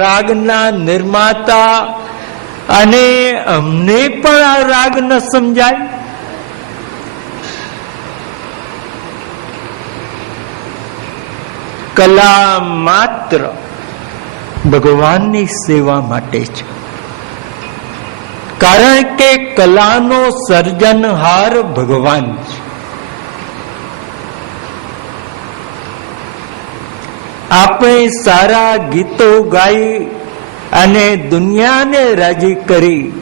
રાગના નિર્માતા અને અમને પણ આ રાગ ન સમજાય? કલા માત્ર ભગવાનની સેવા માટે છે, કારણ કે કલાનો સર્જનહાર ભગવાન છે. આપણે સારા ગીતો ગાઈ અને દુનિયાને રાજી કરી,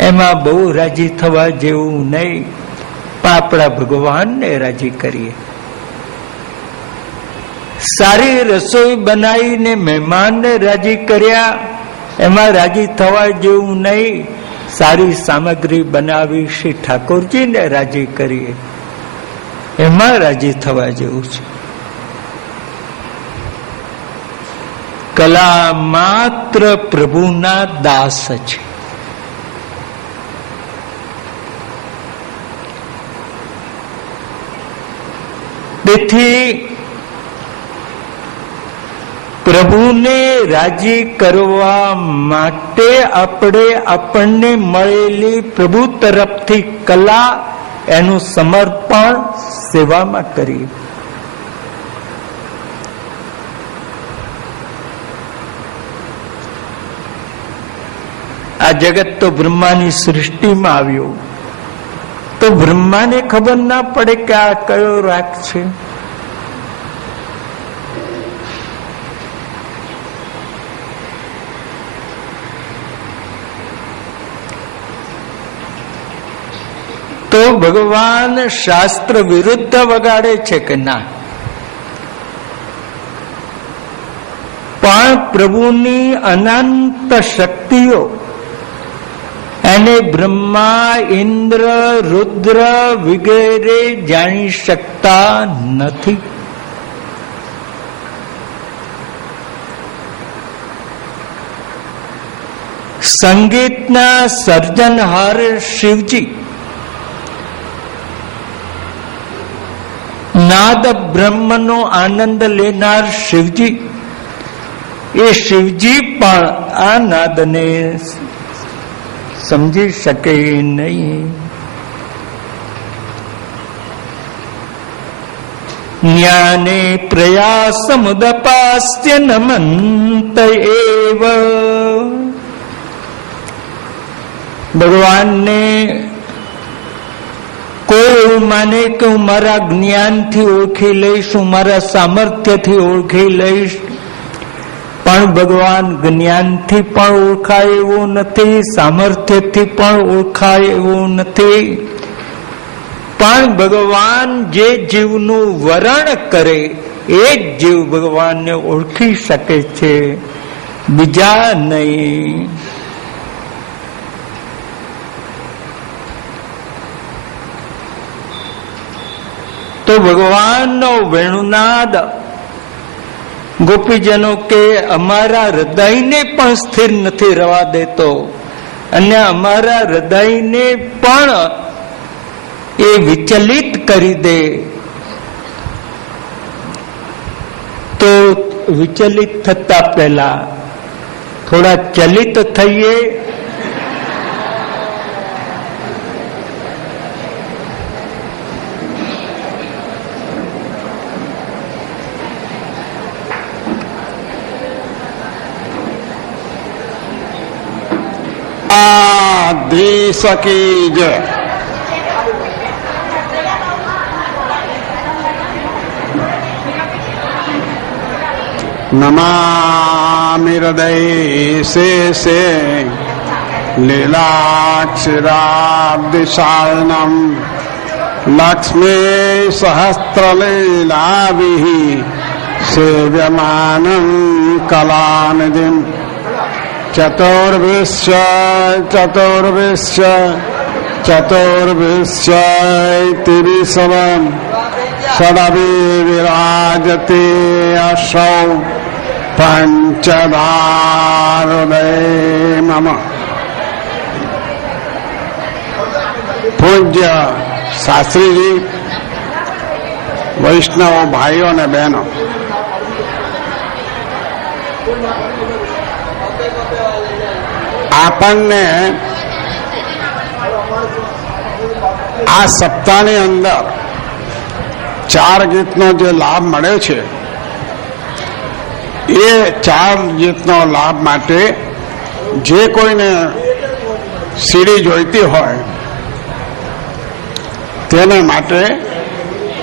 એમાં બહુ રાજી થવા જેવું નહીં, પણ આપણા ભગવાનને રાજી કરીએ. સારી રસોઈ બનાવીને મહેમાનને રાજી કર્યા, એમાં રાજી થવા જેવું નહીં. સારી સામગ્રી બનાવી શ્રી ઠાકોરજીને રાજી કરીએ, એમાં રાજી થવા જેવું છે. કલા માત્ર પ્રભુના દાસ છે. તેથી પ્રભુને રાજી કરવા માટે આપણને મળેલી પ્રભુ તરફથી કલા, એનું સમર્પણ સેવામાં કરીએ. આ જગત તો બ્રહ્માની સૃષ્ટિમાં આવ્યું, તો બ્રહ્માને ખબર ના પડે કે આ કયો રાગ છે? તો ભગવાન શાસ્ત્ર વિરુદ્ધ વગાડે છે કે ના? પણ પ્રભુની અનંત શક્તિઓ એને બ્રહ્મા, ઇન્દ્ર, રુદ્ર વગેરે જાણી શકતા નથી. સંગીતના સર્જનહાર શિવજી, નાદ બ્રહ્મનો આનંદ લેનાર શિવજી, એ શિવજી પણ આ નાદને સમજી શકે નહીં. જ્ઞાને પ્રયાસમુદપાસ્ય નમંત એવ. ભગવાનને કોઈ માને કે હું મારા જ્ઞાનથી ઓળખી લઈશ, હું મારા સામર્થ્યથી ઓળખી લઈશ, પણ ભગવાન જ્ઞાનથી પણ ઓળખાય એવું નથી, સામર્થ્યથી પણ ઓળખાય એવું નથી. પણ ભગવાન જે જીવનું વરણ કરે એ જ જીવ ભગવાનને ઓળખી શકે છે, બીજા નહીં. તો ભગવાનનો વેણુનાદ ગોપીજનો કે અમારા હૃદયને પણ સ્થિર નથી રહેવા દેતો, અને અમારા હૃદયને પણ એ વિચલિત કરી દે. તો વિચલિત થતા પહેલા થોડા ચલિત થઈએ. देश की जय। नमामि हृदय से लीलाक्षराब्दिशालनम लक्ष्मी सहस्रलीलाभिः सेव्यमानं कलानिधिं चतुर्विश्व षडभि विराजते असौ पंचदारुदय मम। पूज्य शास्त्री जी, वैष्णव भाइयों ने बहनों, આપણને આ સપ્તાહની અંદર 4 ગીતનો જે લાભ મળ્યો છે એ 4 ગીતનો લાભ માટે જે કોઈને સીડી જોઈતી હોય તેને માટે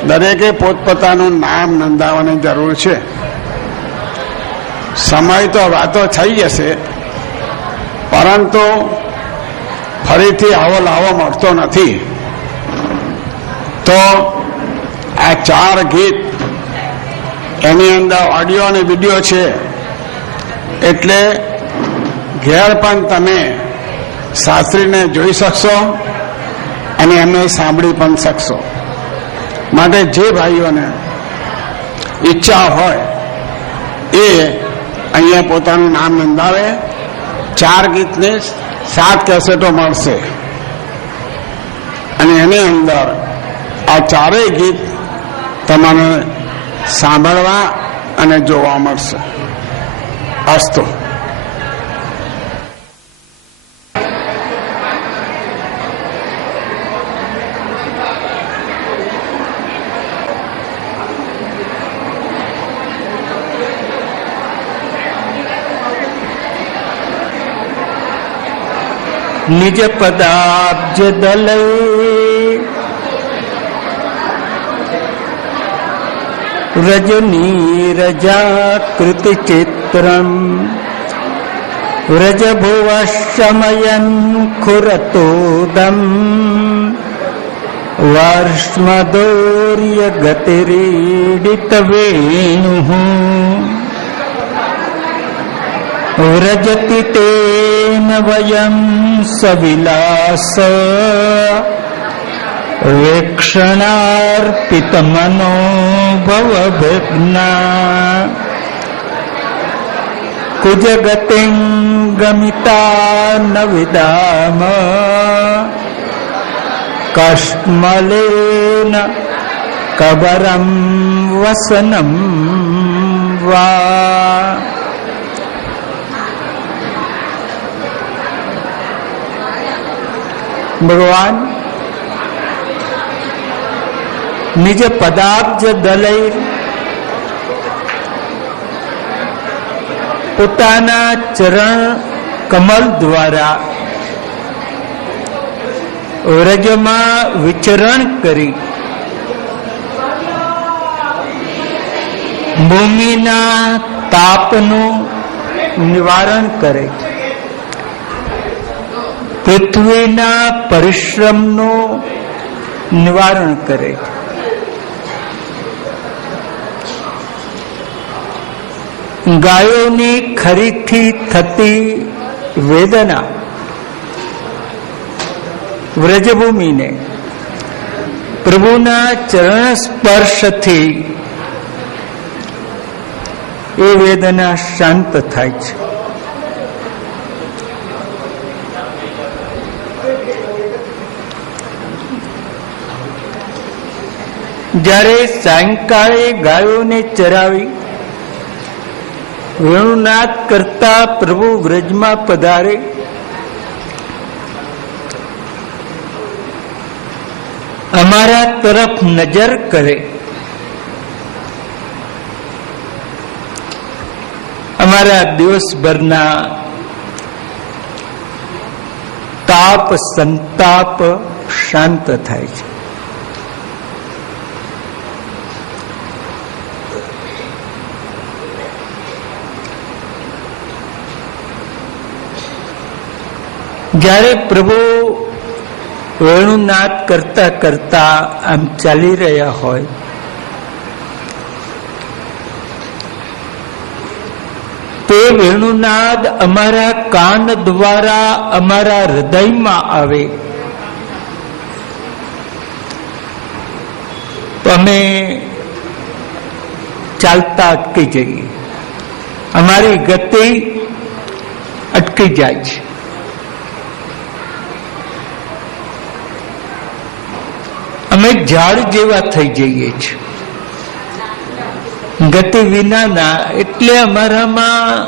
દરેકે પોતપોતાનું નામ નોંધાવવાની જરૂર છે. સમય તો વાતો થઈ જશે, પરંતુ ફરીથી આવો લાવો મળતો નથી. તો આ 4 ગીત એની અંદર ઓડિયો અને વિડીયો છે, એટલે ઘેર પણ તમે શાસ્ત્રીને જોઈ શકશો અને એમને સાંભળી પણ શકશો. માટે જે ભાઈઓને ઈચ્છા હોય એ અહીંયા પોતાનું નામ નોંધાવે. 4 ગીતને 7 કેસેટો મળશે અને એની અંદર આ 4 ગીત તમારે સાંભળવા અને જોવા મળશે. અસ્તુ. નિજ પદાબ્જ દલય રજની રજાકૃત ચિત્રમ વ્રજભુવ શમયન ખુરતોદમ વાર્ષ્મદૌર્ય ગતિરીડિત વેણુઃ વ્રજતિ તેન વયં સવિલાસ વેક્ષણાર્પિત મનો ભવભગ્ના કુજગતિં ગમિતા ન વિદામ કષ્મલેન કબરમ વસનમ વા. ભગવાન નિજ પદાબ્જ દલય પોતાના ચરણ કમલ દ્વારા વ્રજમાં વિચરણ કરી ભૂમિના તાપનું નિવારણ કરે, પૃથ્વીના પરિશ્રમનું નિવારણ કરે. ગાયોની ખરીથી થતી વેદના વ્રજભૂમિને પ્રભુના ચરણ સ્પર્શથી એ વેદના શાંત થાય છે. જ્યારે સાયંકાળે ગાયોને ચરાવી વેણુનાદ કરતા પ્રભુ વ્રજમાં પધારે, અમારા તરફ નજર કરે, અમારા દિવસભરના તાપ સંતાપ શાંત થાય છે. જ્યારે પ્રભુ વેણુનાદ કરતા કરતા આમ ચાલી રહ્યા હોય, તે વેણુનાદ અમારા કાન દ્વારા અમારા હૃદયમાં આવે તો અમે ચાલતા અટકી જઈએ, અમારી ગતિ અટકી જાય છે. અમે ઝાડ જેવા થઈ જઈએ છીએ, ગતિ વિનાના. એટલે અમારામાં